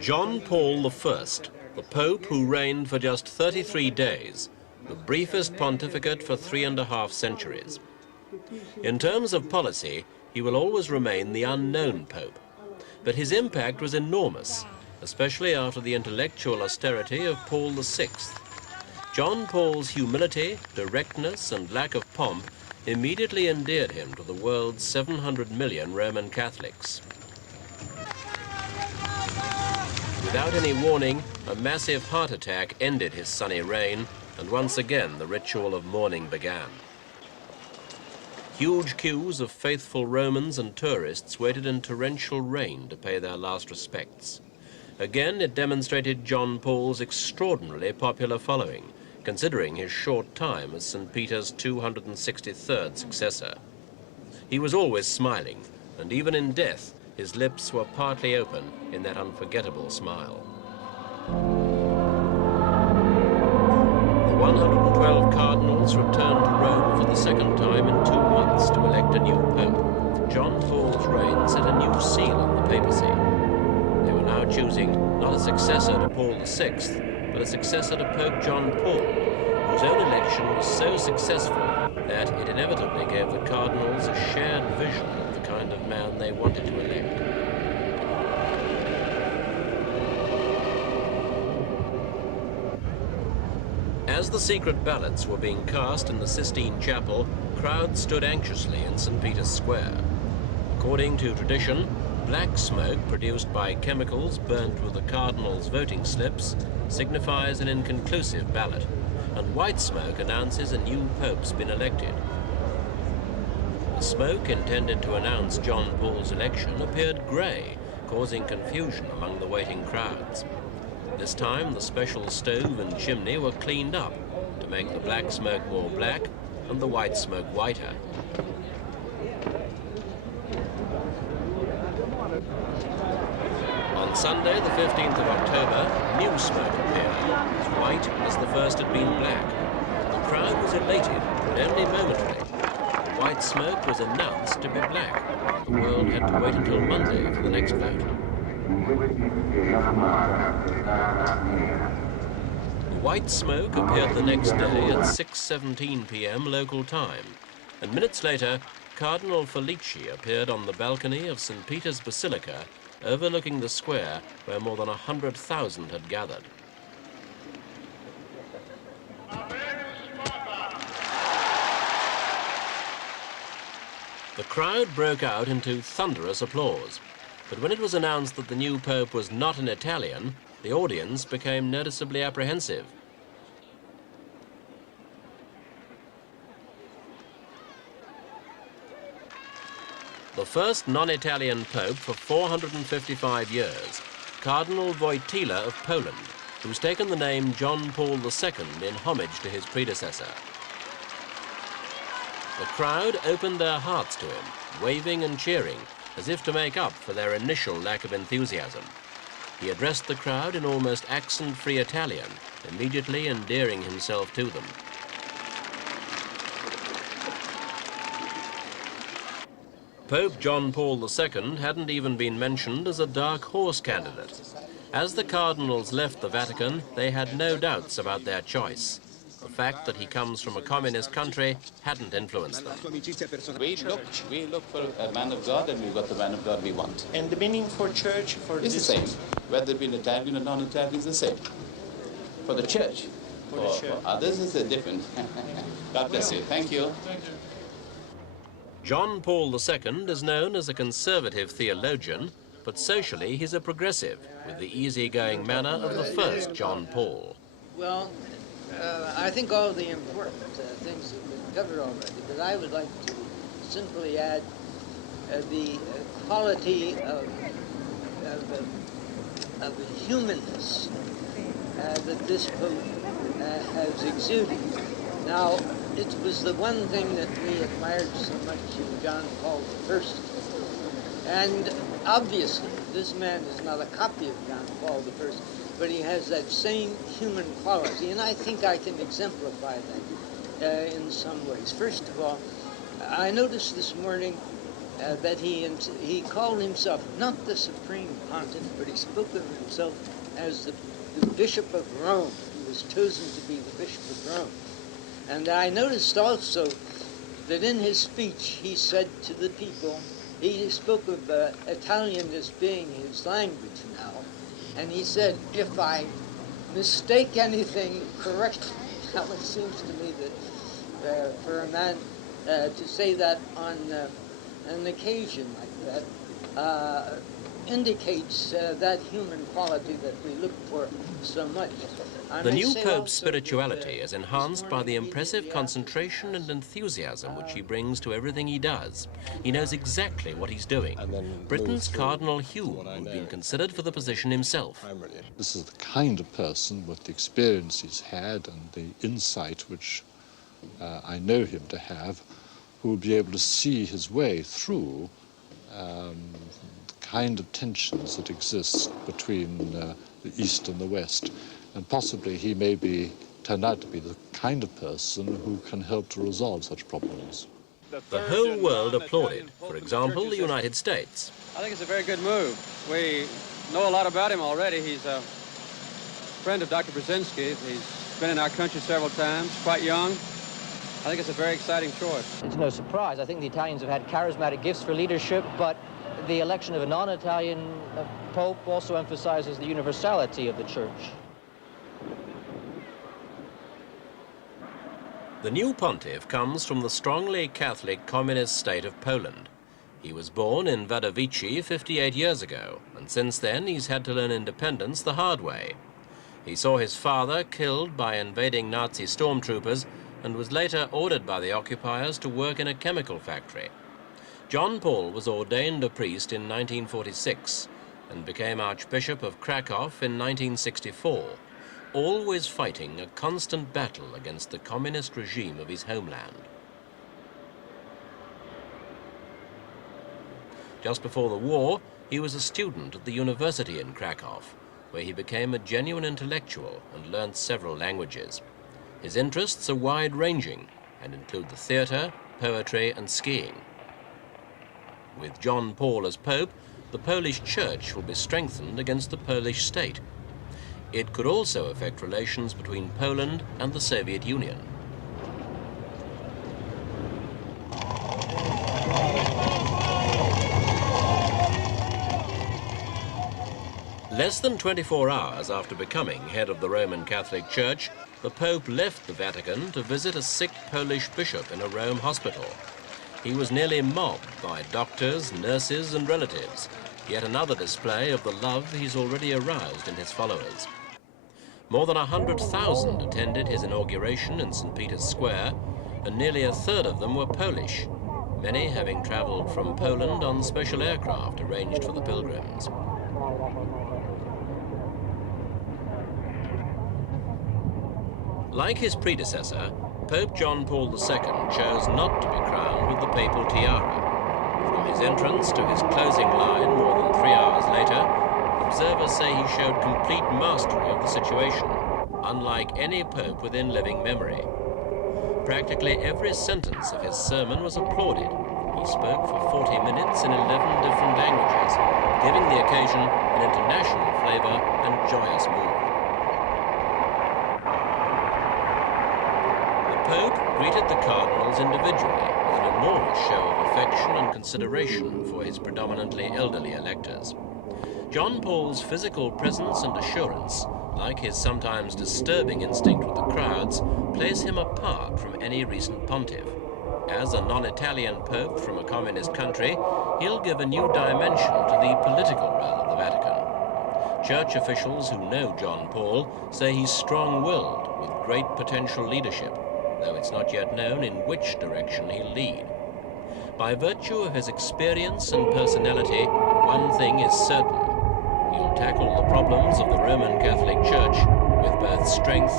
John Paul I, the Pope who reigned for just 33 days, the briefest pontificate for 3.5 centuries. In terms of policy, he will always remain the unknown Pope, but his impact was enormous, especially after the intellectual austerity of Paul VI. John Paul's humility, directness, and lack of pomp immediately endeared him to the world's 700 million Roman Catholics. Without any warning, a massive heart attack ended his sunny reign, and once again the ritual of mourning began. Huge queues of faithful Romans and tourists waited in torrential rain to pay their last respects. Again, it demonstrated John Paul's extraordinarily popular following, considering his short time as St. Peter's 263rd successor. He was always smiling, and even in death, his lips were partly open in that unforgettable smile. The 112 cardinals returned to Rome for the second time in 2 months to elect a new pope. John Paul's reign set a new seal on the papacy. They were now choosing not a successor to Paul VI, but a successor to Pope John Paul, whose own election was so successful that it inevitably gave the cardinals a shared vision of the kind of man they wanted to elect. As the secret ballots were being cast in the Sistine Chapel, crowds stood anxiously in St. Peter's Square. According to tradition, black smoke produced by chemicals burnt with the cardinals' voting slips signifies an inconclusive ballot, and white smoke announces a new pope's been elected. The smoke intended to announce John Paul's election appeared grey, causing confusion among the waiting crowds. This time, the special stove and chimney were cleaned up to make the black smoke more black and the white smoke whiter. On Sunday, the 15th of October, new smoke appeared, as white as the first had been black. The crowd was elated, but only momentarily. The white smoke was announced to be black. The world had to wait until Monday for the next vote. The white smoke appeared the next day at 6:17 p.m. local time, and minutes later, Cardinal Felici appeared on the balcony of St. Peter's Basilica, overlooking the square where more than 100,000 had gathered. The crowd broke out into thunderous applause, but when it was announced that the new pope was not an Italian, the audience became noticeably apprehensive. The first non-Italian pope for 455 years, Cardinal Wojtyla of Poland, who's taken the name John Paul II in homage to his predecessor. The crowd opened their hearts to him, waving and cheering, as if to make up for their initial lack of enthusiasm. He addressed the crowd in almost accent-free Italian, immediately endearing himself to them. Pope John Paul II hadn't even been mentioned as a dark horse candidate. As the cardinals left the Vatican, they had no doubts about their choice. The fact that he comes from a communist country hadn't influenced them. We look for a man of God, and we've got the man of God we want. And the meaning for church, for it's the same. Whether it be an Italian or non-Italian, it's the same. For the church. For others, it's different. God bless you. Thank you. John Paul II is known as a conservative theologian, but socially he's a progressive, with the easygoing manner of the first John Paul. Well, I think all the important things have been covered already, but I would like to simply add the quality of the humanness that this Pope has exuded. Now, it was the one thing that we admired so much in John Paul I. And obviously, this man is not a copy of John Paul I, but he has that same human quality, and I think I can exemplify that in some ways. First of all, I noticed this morning that he called himself not the supreme pontiff, but he spoke of himself as the Bishop of Rome. He was chosen to be the Bishop of Rome. And I noticed also that in his speech he said to the people, he spoke of Italian as being his language now, and he said, if I mistake anything, correct me. Now it seems to me that for a man to say that on an occasion like that indicates that human quality that we look for so much. The new Pope's spirituality is enhanced by the impressive concentration and enthusiasm which he brings to everything he does. He knows exactly what he's doing. Britain's Cardinal Hume would have been considered for the position himself. This is the kind of person with the experience he's had and the insight which I know him to have, who will be able to see his way through the kind of tensions that exist between the East and the West. And possibly he may turn out to be the kind of person who can help to resolve such problems. The whole world applauded, for example, the United States. I think it's a very good move. We know a lot about him already. He's a friend of Dr. Brzezinski. He's been in our country several times, quite young. I think it's a very exciting choice. It's no surprise. I think the Italians have had charismatic gifts for leadership, but the election of a non-Italian Pope also emphasizes the universality of the Church. The new pontiff comes from the strongly Catholic communist state of Poland. He was born in Wadowice 58 years ago, and since then he's had to learn independence the hard way. He saw his father killed by invading Nazi stormtroopers and was later ordered by the occupiers to work in a chemical factory. John Paul was ordained a priest in 1946 and became Archbishop of Krakow in 1964. Always fighting a constant battle against the communist regime of his homeland. Just before the war, he was a student at the university in Krakow, where he became a genuine intellectual and learnt several languages. His interests are wide-ranging and include the theatre, poetry and skiing. With John Paul as Pope, the Polish Church will be strengthened against the Polish state. It could also affect relations between Poland and the Soviet Union. Less than 24 hours after becoming head of the Roman Catholic Church, the Pope left the Vatican to visit a sick Polish bishop in a Rome hospital. He was nearly mobbed by doctors, nurses and relatives, yet another display of the love he's already aroused in his followers. More than 100,000 attended his inauguration in St. Peter's Square, and nearly a third of them were Polish, many having travelled from Poland on special aircraft arranged for the pilgrims. Like his predecessor, Pope John Paul II chose not to be crowned with the papal tiara. From his entrance to his closing line more than 3 hours later, observers say he showed complete mastery of the situation, unlike any pope within living memory. Practically every sentence of his sermon was applauded. He spoke for 40 minutes in 11 different languages, giving the occasion an international flavor and joyous mood. The Pope greeted the cardinals individually with an enormous show of affection and consideration for his predominantly elderly electors. John Paul's physical presence and assurance, like his sometimes disturbing instinct with the crowds, place him apart from any recent pontiff. As a non-Italian pope from a communist country, he'll give a new dimension to the political role of the Vatican. Church officials who know John Paul say he's strong-willed with great potential leadership, though it's not yet known in which direction he'll lead. By virtue of his experience and personality, one thing is certain. He'll tackle the problems of the Roman Catholic Church with both strength